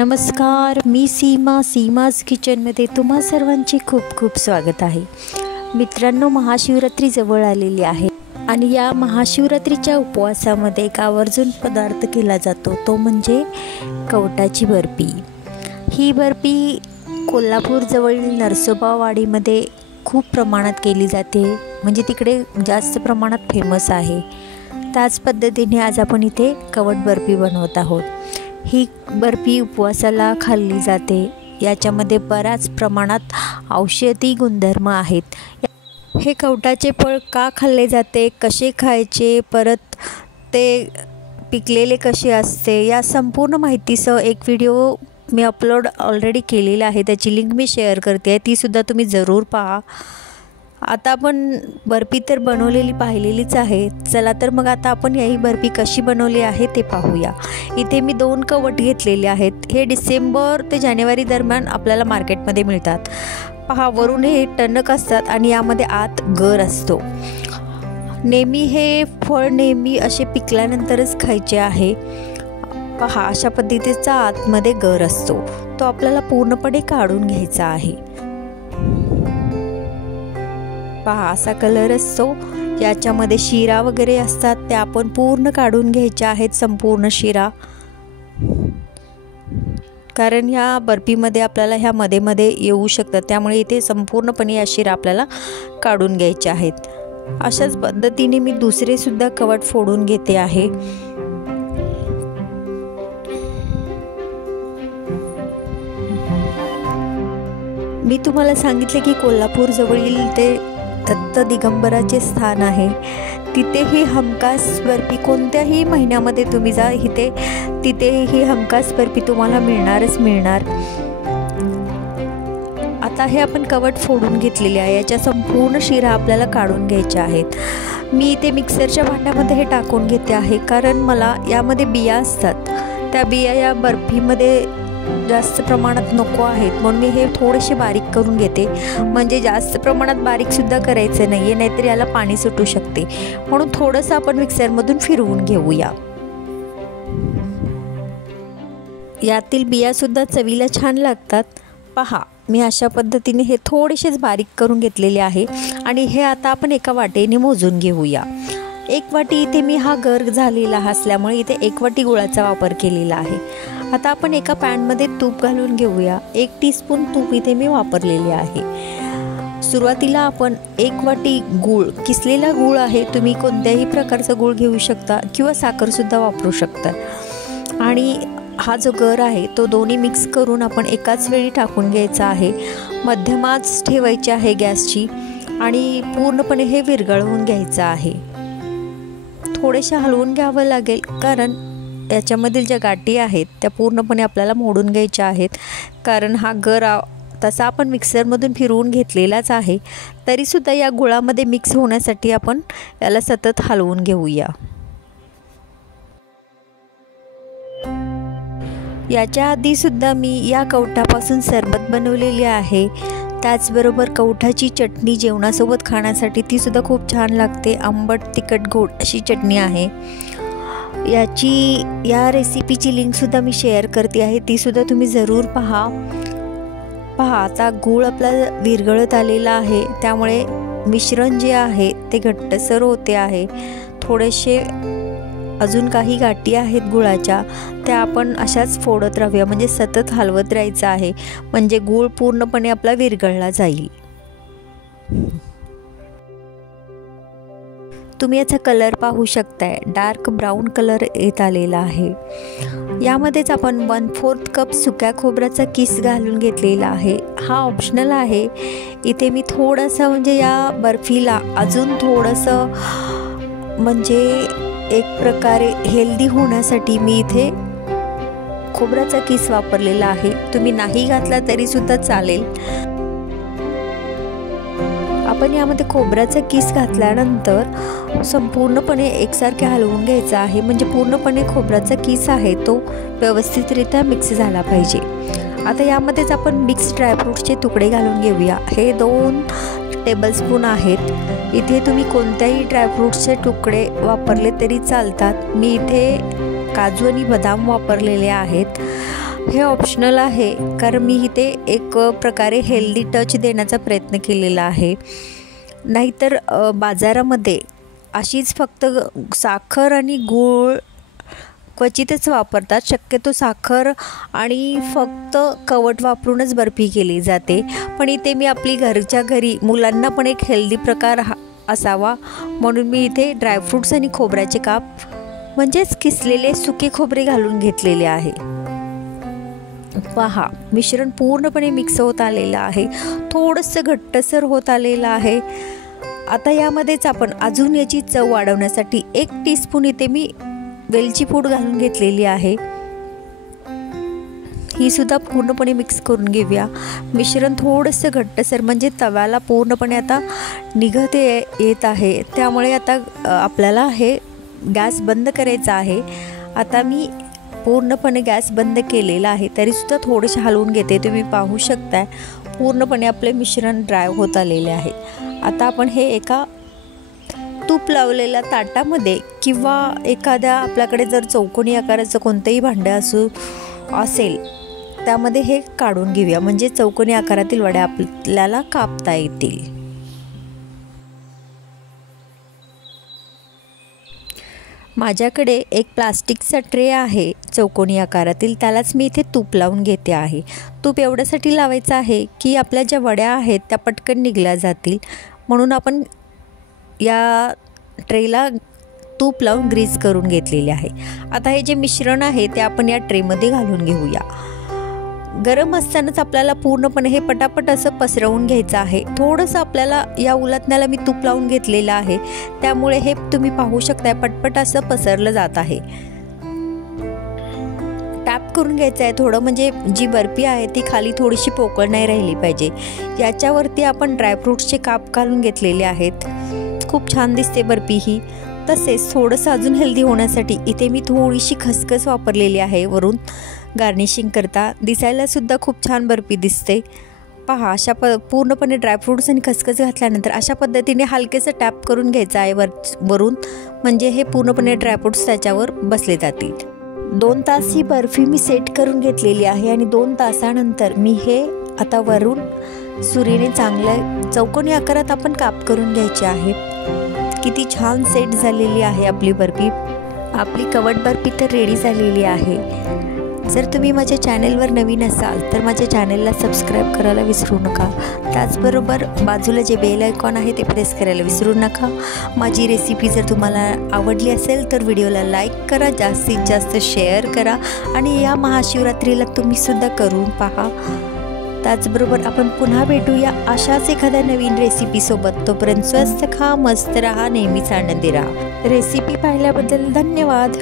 नमस्कार, मी सीमाज किचनमध्ये तुम्हा सर्वांचे खूप खूप स्वागत आहे। मित्रांनो, महाशिवरात्री जवळ आलेली आहे आणि या महाशिवरात्रीच्या उपवासामध्ये एक आवर्जून पदार्थ केला जातो, तो म्हणजे कवटाची बर्फी। ही बर्फी कोल्हापूर जवळील नरसोबावाडीमध्ये खूप प्रमाणात केली जाते, म्हणजे तिकडे जास्त प्रमाणात फेमस आहे। त्याच पद्धतीने आज आपण इथे कवट बर्फी बनवत आहोत। ही बर्फी उपवासाला खाल्ली जाते। याच्यामध्ये बऱ्याच प्रमाणात औषधी गुणधर्म आहेत। हे कवटाचे फळ का खाल्ले जाते, कसे खायचे, परत ते पिकलेले कसे असते, या संपूर्ण माहितीसह एक व्हिडिओ मी अपलोड ऑलरेडी केलेला आहे। त्याची लिंक मी शेअर करते, ती सुद्धा तुम्ही जरूर पहा। आता आपण बर्फी तर बनवलेली पाहिलेलीच आहे। चला तर मग आता आपण ही बर्फी कशी बनवली आहे ते पाहूया। इथे मी 2 कवट घेतलेले आहेत। हे डिसेंबर ते जानेवारी दरम्यान आपल्याला मार्केटमध्ये मिळतात। पहा, वरून हे टणक असतात आणि यामध्ये आत गर असतो। नेहमी हे फळ नेहमी असे पिकल्यानंतरच खायचे आहे। पहा, अशा पद्धतीचा आतमध्ये गर असतो, तो आपल्याला पूर्णपणे काढून घ्यायचा आहे। पहा, असा कलर असतो। याच्यामध्ये शिरा वगैरे असतात, त्या आपण पूर्ण काढून घ्यायच्या आहेत, संपूर्ण शिरा। कारण ह्या बर्फीमध्ये आपल्याला ह्या मध्ये येऊ शकतात, त्यामुळे इथे संपूर्णपणे या शिरा आपल्याला काढून घ्यायच्या आहेत। अशाच पद्धतीने मी दुसरे सुद्धा कवट फोडून घेते आहे। मी तुम्हाला सांगितले की कोल्हापूर जवळील ते दत्त दिगंबराचे स्थान आहे। तिथे ही हमखास बर्फी कोणत्याही महिन्यामध्ये तुम्ही जा, तिथे ही हमखास बर्फी तुम्हाला मिळणारच मिळणार। आता हे आपण कवट फोडून घेतलेले आहे। याच्या संपूर्ण शिरा आपल्याला काढून घ्यायच्या आहेत। मी इथे मिक्सरच्या भांड्यामध्ये हे टाकून घेते आहे, कारण मला यामध्ये बिया असतात, त्या बिया या बर्फीमध्ये जास्त प्रमाणात नको आहेत, म्हणून मी हे थोडेसे बारीक करून घेते। म्हणजे जास्त प्रमाणात बारीक सुद्धा करायचं नाहीये, नाहीतर याला पाणी सुटू शकते, म्हणून थोडंसं आपण मिक्सरमधून फिरवून घेऊया। यातील बिया सुद्धा चवीला छान लागतात। पहा, मी अशा पद्धतीने हे थोडेसेच बारीक करून घेतलेले आहे आणि हे आता आपण एका वाटीने मोजून घेऊया। 1 वाटी इथे मी हा गर झालेला असल्यामुळे इथे 1 वाटी गुळाचा वापर केलेला आहे। आता आपण एका पॅनमध्ये तूप घालून घेऊया। 1 टीस्पून तूप इथे मी वापरलेले आहे। सुरुवातीला आपण 1 वाटी गूळ, किसलेला गूळ आहे, तुम्ही कोणत्याही प्रकारचा गूळ घेऊ शकता किंवा साखरसुद्धा वापरू शकता। आणि हा जो गर आहे तो दोन्ही मिक्स करून आपण एकाच वेळी टाकून घ्यायचा आहे। मध्यम आच ठेवायची आहे गॅसची आणि पूर्णपणे हे विरघळवून घ्यायचं आहे। थोडेसे हलवून घ्यावं लागेल, कारण याच्यामधील ज्या गाठी आहेत त्या पूर्णपणे आपल्याला मोडून घ्यायच्या आहेत। कारण हा गर तसा आपण मिक्सरमधून फिरवून घेतलेलाच आहे, तरीसुद्धा या गुळामध्ये मिक्स होण्यासाठी आपण याला सतत हलवून घेऊया। याच्या आधीसुद्धा मी या कवटापासून सरबत बनवलेली आहे। त्याचबरोबर कवठाची चटणी जेवणासोबत खाण्यासाठी ती सुद्धा खूप छान लागते। आंबट तिखट गोड अशी चटणी आहे। या रेसिपीची लिंकसुद्धा मी शेअर करते आहे, ती सुद्धा तुम्ही जरूर पहा। आता गूळ आपला विरघळत आलेला आहे, त्यामुळे मिश्रण जे आहे ते घट्टसर होते आहे। थोडेसे अजून काही गाठी आहेत गुळाच्या, त्या आपण अशाच फोडत राहूया, म्हणजे सतत हलवत राहायचं आहे, म्हणजे गूळ पूर्णपणे आपला विरघळला जाईल। तुम्ही याचा कलर पाहू शकताय, डार्क ब्राऊन कलर येत आलेला आहे। यामध्येच आपण 1/4 कप सुक्या खोबऱ्याचा किस घालून घेतलेला आहे। हा ऑप्शनल आहे। इथे मी थोडंसं म्हणजे या बर्फीला अजून थोडंसं म्हणजे एक प्रकारे हेल्दी होण्यासाठी मी इथे खोबऱ्याचा किस वापरलेला आहे। तुम्ही नाही घातला तरीसुद्धा चालेल। आपण यामध्ये खोबऱ्याचा किस घातल्यानंतर संपूर्णपणे एकसारखे हलवून घ्यायचा आहे, म्हणजे पूर्णपणे खोबऱ्याचा किस आहे तो व्यवस्थितरित्या मिक्स झाला पाहिजे। आता यामध्येच आपण मिक्स ड्रायफ्रूटचे तुकडे घालून घेऊया। हे 2 टेबलस्पून आहेत। इथे तुम्ही कोणत्याही ड्रायफ्रूटचे तुकडे वापरले तरी चालतात। मी इथे काजू आणि बदाम वापरलेले आहेत। हे ऑप्शनल आहे, कारण मी इथे एक प्रकारे हेल्दी टच देण्याचा प्रयत्न केलेला आहे. नाहीतर बाजारामध्ये अशीच फक्त साखर आणि गूळ क्वचितच वापरतात. शक्यतो साखर आणि फक्त कवट वापरूनच बर्फी केली जाते. पण इथे मी आपली घरच्या घरी मुलांना पण एक हेल्दी प्रकार असावा म्हणून मी इथे ड्रायफ्रूट्स आणि खोबऱ्याचे काप म्हणजेच किसलेले सुके खोबरे घालून घेतलेले आहे. पहा, मिश्रण पूर्णपणे मिक्स होत आलेलं आहे, थोडंसं घट्टसर होत आलेलं आहे. आता यामध्येच आपण अजून याची चव वाढवण्यासाठी 1 टीस्पून इथे मी वेलची पूड घालून घेतलेली आहे. ही सुद्धा पूर्णपणे मिक्स करून घेऊया. मिश्रण थोडंसं घट्टसर म्हणजे तव्याला पूर्णपणे आता निघत येत आहे, त्यामुळे आता आपल्याला हे गॅस बंद करायचा आहे. आता मी पूर्णपणे गॅस बंद केलेला आहे, तरीसुद्धा थोडेसे हलवून घेते. तुम्ही पाहू शकताय पूर्णपणे आपले मिश्रण ड्राय होत आलेले आहे. आता आपण हे एका तूप लावलेल्या ताटामध्ये किंवा एखाद्या आपल्याकडे जर चौकोनी आकाराचं कोणतंही भांडं असेल त्यामध्ये हे काढून घेऊया, म्हणजे चौकोनी आकारातील वड्या आपल्याला कापता येतील. माझ्याकडे एक प्लास्टिकचा ट्रे आहे चौकोनी आकारातील, त्यालाच मी इथे तूप लावून घेते आहे. तूप एवढ्यासाठी लावायचं आहे की आपल्या ज्या वड्या आहेत त्या पटकन निघल्या जातील, म्हणून आपण या ट्रेला तूप लावून ग्रीस करून घेतलेले आहे. आता हे जे मिश्रण आहे ते आपण या ट्रेमध्ये घालून घेऊया. गरम असतानाच आपल्याला पूर्णपणे हे पटापट असं पसरवून घ्यायचं आहे. थोडंसं आपल्याला या उलटण्याला मी तूप लावून घेतलेलं आहे, त्यामुळे हे तुम्ही पाहू शकताय पटपट असं पसरलं जात आहे. टॅप करून घ्यायचं आहे थोडं, म्हणजे जी बर्फी आहे ती खाली थोडीशी पोकळ नाही राहिली पाहिजे. याच्यावरती आपण ड्रायफ्रूट्सचे काप घालून घेतलेले आहेत. खूप छान दिसते बर्फी ही. तसेच थोडंसं अजून हेल्दी होण्यासाठी इथे मी थोडीशी खसखस वापरलेली आहे वरून गार्निशिंग करता. दिसायला सुद्धा खूप छान बर्फी दिसते. पहा, अशा पूर्णपणे ड्रायफ्रूट्स आणि खसखस घातल्यानंतर अशा पद्धतीने हलकेसं टॅप करून घ्यायचं आहे वरून, म्हणजे हे पूर्णपणे ड्रायफ्रूट्स त्याच्यावर बसले जातील. 2 तास ही बर्फी मी सेट करून घेतलेली आहे आणि 2 तासानंतर मी हे आता वरून सुरीने चांगलं चौकोनी आकारात आपण काप करून घ्यायचे आहे. किती छान सेट झालेली आहे आपली बर्फी. आपली कवट बर्फी तर रेडी झालेली आहे. जर तुम्ही माझ्या चॅनलवर नवीन असाल तर माझ्या चॅनलला सबस्क्राईब करायला विसरू नका. त्याचबरोबर बाजूला जे बेल आयकॉन आहे ते प्रेस करायला विसरू नका. माझी रेसिपी जर तुम्हाला आवडली असेल तर व्हिडिओला लाईक करा, जास्तीत जास्त शेअर करा आणि या महाशिवरात्रीला तुम्हीसुद्धा करून पहा. त्याचबरोबर आपण पुन्हा भेटूया अशाच एखाद्या नवीन रेसिपीसोबत. तोपर्यंत स्वस्त खा, मस्त रहा, नेहमीच आनंदी रहा. रेसिपी पाहिल्याबद्दल धन्यवाद.